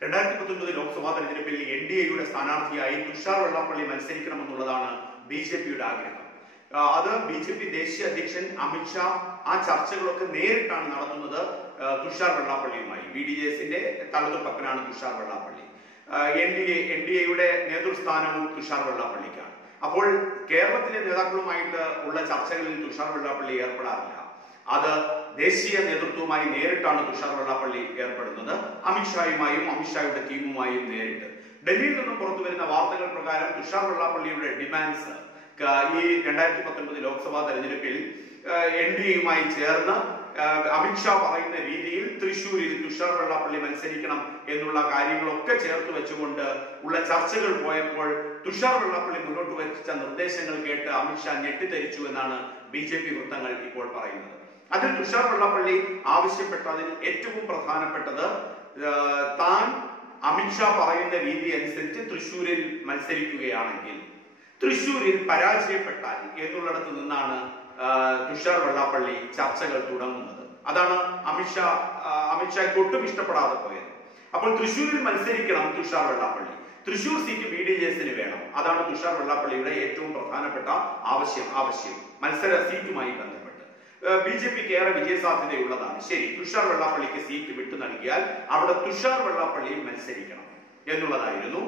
2019 ലോക്സഭാ തെരഞ്ഞെടുപ്പിൽ NDAയുടെ സ്ഥാനാർത്ഥിയായി തുഷാർ വെള്ളാപ്പള്ളി മത്സരിക്കണമെന്നുള്ളതാണ് BJPയുടെ ആഗ്രഹം. അത് BJP ദേശീയ അധ്യക്ഷൻ അമിത് ഷാ ആ ചർച്ചകളൊക്കെ നേരിട്ടാണ് നടത്തുന്നത് തുഷാർ വെള്ളാപ്പള്ളിയുമായി. BDJSന്റെ തലതൊട്ടപ്പനാണ് തുഷാർ വെള്ളാപ്പള്ളി. NDAയുടെ നേതൃസ്ഥാനവും തുഷാർ വെള്ളാപ്പള്ളിക്കാണ്. അപ്പോൾ കേരളത്തിലെ നേതാക്കളുമായിട്ട് ഉള്ള ചർച്ചകളിൽ തുഷാർ വെള്ളാപ്പള്ളി ഏർപ്പെടാറില്ല. അത് ദേശീയ നേതൃത്വവുമായി നേരിട്ടാണ് തുഷാർ വെള്ളാപ്പള്ളി ഏർപ്പെടുന്നത്. അമിത്ഷായുമായും അമിത്ഷായുടെ ടീമുമായും നേരിട്ട്. ഡൽഹിയിൽ നിന്നും പുറത്തു വരുന്ന വാർത്തകൾ പ്രകാരം തുഷാർ വെള്ളാപ്പള്ളിയുടെ ഡിമാൻഡ്സ് ഈ 2019 ലോക്സഭാ തെരഞ്ഞെടുപ്പിൽ NDAയുമായി ചേർന്ന് അമിത്ഷാ പറയുന്ന രീതിയിൽ തൃശൂരിൽ തുഷാർ വെള്ളാപ്പള്ളി മത്സരിക്കണം എന്നുള്ള കാര്യങ്ങളൊക്കെ ചേർത്ത് വെച്ചുകൊണ്ട് ഉള്ള ചർച്ചകൾ പോയപ്പോൾ തുഷാർ വെള്ളാപ്പള്ളി മുന്നോട്ട് വെച്ച നിർദ്ദേശങ്ങൾ കേട്ട് അമിത്ഷാ ഞെട്ടിത്തരിച്ചു എന്നാണ് BJP വൃത്തങ്ങൾ ഇപ്പോൾ പറയുന്നത്. അതിൽ തുഷാർ വെള്ളാപ്പള്ളി ആവശ്യപ്പെട്ടതിൽ ഏറ്റവും പ്രധാനപ്പെട്ടത് താൻ അമിത്ഷാ പറയുന്ന രീതി അനുസരിച്ച് തൃശൂരിൽ മത്സരിക്കുകയാണെങ്കിൽ തൃശൂരിൽ പരാജയപ്പെട്ടാൽ എന്നുള്ളിടത്ത് നിന്നാണ് തുഷാർ വെള്ളാപ്പള്ളി ചർച്ചകൾ തുടങ്ങുന്നത്. അതാണ് അമിത്ഷായ്ക്ക് ഒട്ടും ഇഷ്ടപ്പെടാതെ പോയത്. അപ്പോൾ തൃശൂരിൽ മത്സരിക്കണം തുഷാർ വെള്ളാപ്പള്ളി. തൃശൂർ സീറ്റ് BDJSന് വേണം. അതാണ് തുഷാർ വെള്ളാപ്പള്ളിയുടെ ഏറ്റവും പ്രധാനപ്പെട്ട ആവശ്യം മത്സര സീറ്റുമായി ബന്ധപ്പെട്ട്. BJPക്ക് ഏറെ വിജയസാധ്യതയുള്ളതാണ്. ശരി, തുഷാർ വെള്ളാപ്പള്ളിക്ക് സീറ്റ് വിട്ടു നൽകിയാൽ അവിടെ തുഷാർ വെള്ളാപ്പള്ളിയിൽ മത്സരിക്കണം എന്നുള്ളതായിരുന്നു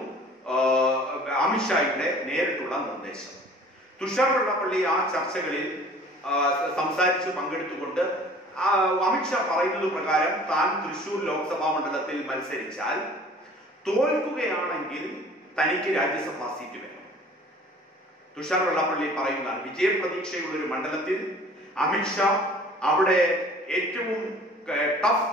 അമിത്ഷായുടെ നേരിട്ടുള്ള നിർദ്ദേശം. തുഷാർ വെള്ളാപ്പള്ളി ആ ചർച്ചകളിൽ സംസാരിച്ച് പങ്കെടുത്തുകൊണ്ട് അമിത്ഷാ പറയുന്നത് പ്രകാരം താൻ തൃശൂർ ലോക്സഭാ മണ്ഡലത്തിൽ മത്സരിച്ചാൽ തോൽക്കുകയാണെങ്കിൽ തനിക്ക് രാജ്യസഭാ സീറ്റ് വേണം. തുഷാർ വെള്ളാപ്പള്ളി പറയുന്നതാണ്. വിജയപ്രതീക്ഷയുള്ള ഒരു മണ്ഡലത്തിൽ അമിത്ഷാ അവിടെ ഏറ്റവും ടഫ്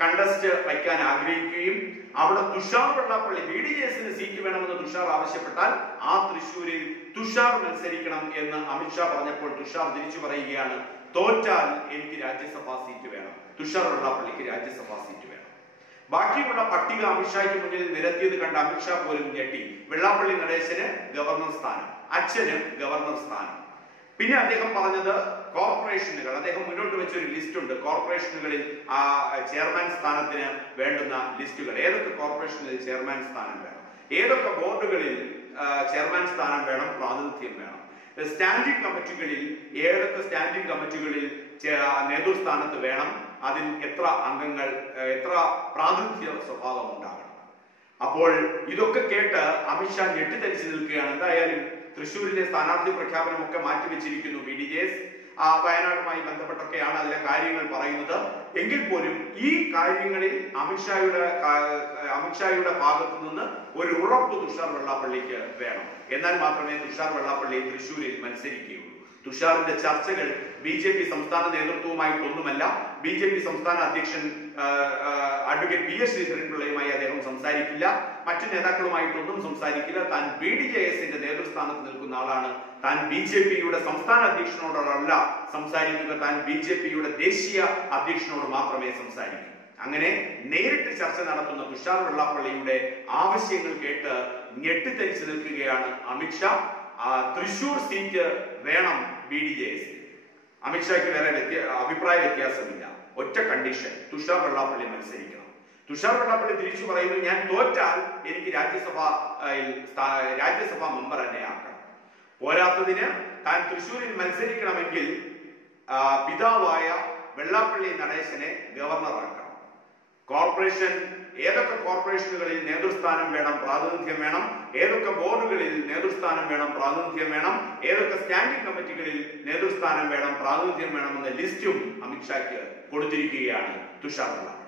കണ്ടസ്റ്റ് വയ്ക്കാൻ ആഗ്രഹിക്കുകയും അവിടെ തുഷാർ വെള്ളാപ്പള്ളി BDJSന് സീറ്റ് വേണമെന്ന് തുഷാർ ആവശ്യപ്പെട്ടാൽ ആ തൃശൂരിൽ തുഷാർ മത്സരിക്കണം എന്ന് അമിത്ഷാ പറഞ്ഞപ്പോൾ തുഷാർ തിരിച്ചു പറയുകയാണ്, തോറ്റാൽ എനിക്ക് രാജ്യസഭാ സീറ്റ് വേണം, തുഷാർ വെള്ളാപ്പള്ളിക്ക് രാജ്യസഭാ സീറ്റ് വേണം. ബാക്കിയുള്ള പട്ടിക അമിത്ഷായ്ക്ക് മുന്നിൽ നിരത്തിയത് കണ്ട അമിത്ഷാ പോലും ഞെട്ടി. വെള്ളാപ്പള്ളി നടേശന് ഗവർണർ സ്ഥാനം, അച്ഛന് ഗവർണർ സ്ഥാനം. പിന്നെ അദ്ദേഹം പറഞ്ഞത് കോർപ്പറേഷനുകൾ, അദ്ദേഹം മുന്നോട്ട് വെച്ച ഒരു ലിസ്റ്റ് ഉണ്ട്. കോർപ്പറേഷനുകളിൽ ചെയർമാൻ സ്ഥാനത്തിന് വേണ്ടുന്ന ലിസ്റ്റുകൾ, ഏതൊക്കെ കോർപ്പറേഷനുകളിൽ ചെയർമാൻ സ്ഥാനം വേണം, ഏതൊക്കെ ബോർഡുകളിൽ ചെയർമാൻ സ്ഥാനം വേണം, പ്രാതിനിധ്യം വേണം, സ്റ്റാൻഡിംഗ് കമ്മിറ്റികളിൽ ഏതൊക്കെ സ്റ്റാൻഡിംഗ് കമ്മിറ്റികളിൽ നേതൃസ്ഥാനത്ത് വേണം, അതിൽ എത്ര അംഗങ്ങൾ, എത്ര പ്രാതിനിധ്യ സ്വഭാവം ഉണ്ടാകണം. അപ്പോൾ ഇതൊക്കെ കേട്ട് അമിത്ഷാ ഞെട്ടിത്തരിച്ചു നിൽക്കുകയാണ്. എന്തായാലും തൃശ്ശൂരിലെ സ്ഥാനാർത്ഥി പ്രഖ്യാപനമൊക്കെ മാറ്റിവെച്ചിരിക്കുന്നു BDJS. വയനാടുമായി ബന്ധപ്പെട്ടൊക്കെയാണ് അതിലെ കാര്യങ്ങൾ പറയുന്നത്. എങ്കിൽ പോലും ഈ കാര്യങ്ങളിൽ അമിത്ഷായുടെ ഭാഗത്തു നിന്ന് ഒരു ഉറപ്പ് തുഷാർ വെള്ളാപ്പള്ളിക്ക് വേണം. എന്നാൽ മാത്രമേ തുഷാർ വെള്ളാപ്പള്ളി തൃശ്ശൂരിൽ മത്സരിക്കുകയുള്ളൂ. തുഷാറിന്റെ ചർച്ചകൾ BJP സംസ്ഥാന നേതൃത്വവുമായിട്ടൊന്നുമല്ല. BJP സംസ്ഥാന അധ്യക്ഷൻ അഡ്വക്കേറ്റ് PS ശ്രീധരൻപിള്ളയുമായി അദ്ദേഹം സംസാരിക്കില്ല. മറ്റു നേതാക്കളുമായിട്ടൊന്നും സംസാരിക്കില്ല. താൻ BDJSന്റെ നേതൃസ്ഥാനത്ത് നിൽക്കുന്ന ആളാണ്. താൻ BJPയുടെ സംസ്ഥാന അധ്യക്ഷനോടല്ല സംസാരിക്കുക, താൻ BJPയുടെ ദേശീയ അധ്യക്ഷനോട് മാത്രമേ സംസാരിക്കൂ. അങ്ങനെ നേരിട്ട് ചർച്ച നടത്തുന്ന തുഷാർ വെള്ളാപ്പള്ളിയുടെ ആവശ്യങ്ങൾ കേട്ട് ഞെട്ടിത്തരിച്ചു നിൽക്കുകയാണ് അമിത്ഷാ. തൃശൂർ സീറ്റ് വേണം BDJS. അമിത്ഷായ്ക്ക് വേറെ അഭിപ്രായ വ്യത്യാസമില്ല. ഒറ്റ കണ്ടീഷൻ, തുഷാർ വെള്ളാപ്പള്ളി മത്സരിക്കണം. തുഷാർ വെള്ളാപ്പള്ളി തിരിച്ചു പറയുന്നു, ഞാൻ തോറ്റാൽ എനിക്ക് രാജ്യസഭാ മെമ്പർ എന്നെ ആക്കണം. പോരാത്തതിന് താൻ തൃശ്ശൂരിൽ മത്സരിക്കണമെങ്കിൽ പിതാവായ വെള്ളാപ്പള്ളി നടേശനെ ഗവർണറാക്കണം. ഏതൊക്കെ കോർപ്പറേഷനുകളിൽ നേതൃസ്ഥാനം വേണം, പ്രാതിനിധ്യം വേണം, ഏതൊക്കെ ബോർഡുകളിൽ നേതൃസ്ഥാനം വേണം, പ്രാതിനിധ്യം വേണം, ഏതൊക്കെ സ്റ്റാൻഡിംഗ് കമ്മിറ്റികളിൽ നേതൃസ്ഥാനം വേണം, പ്രാതിനിധ്യം വേണമെന്ന ലിസ്റ്റും അമിത്ഷായ്ക്ക് കൊടുത്തിരിക്കുകയാണ് തുഷാർ വെള്ളാപ്പള്ളി.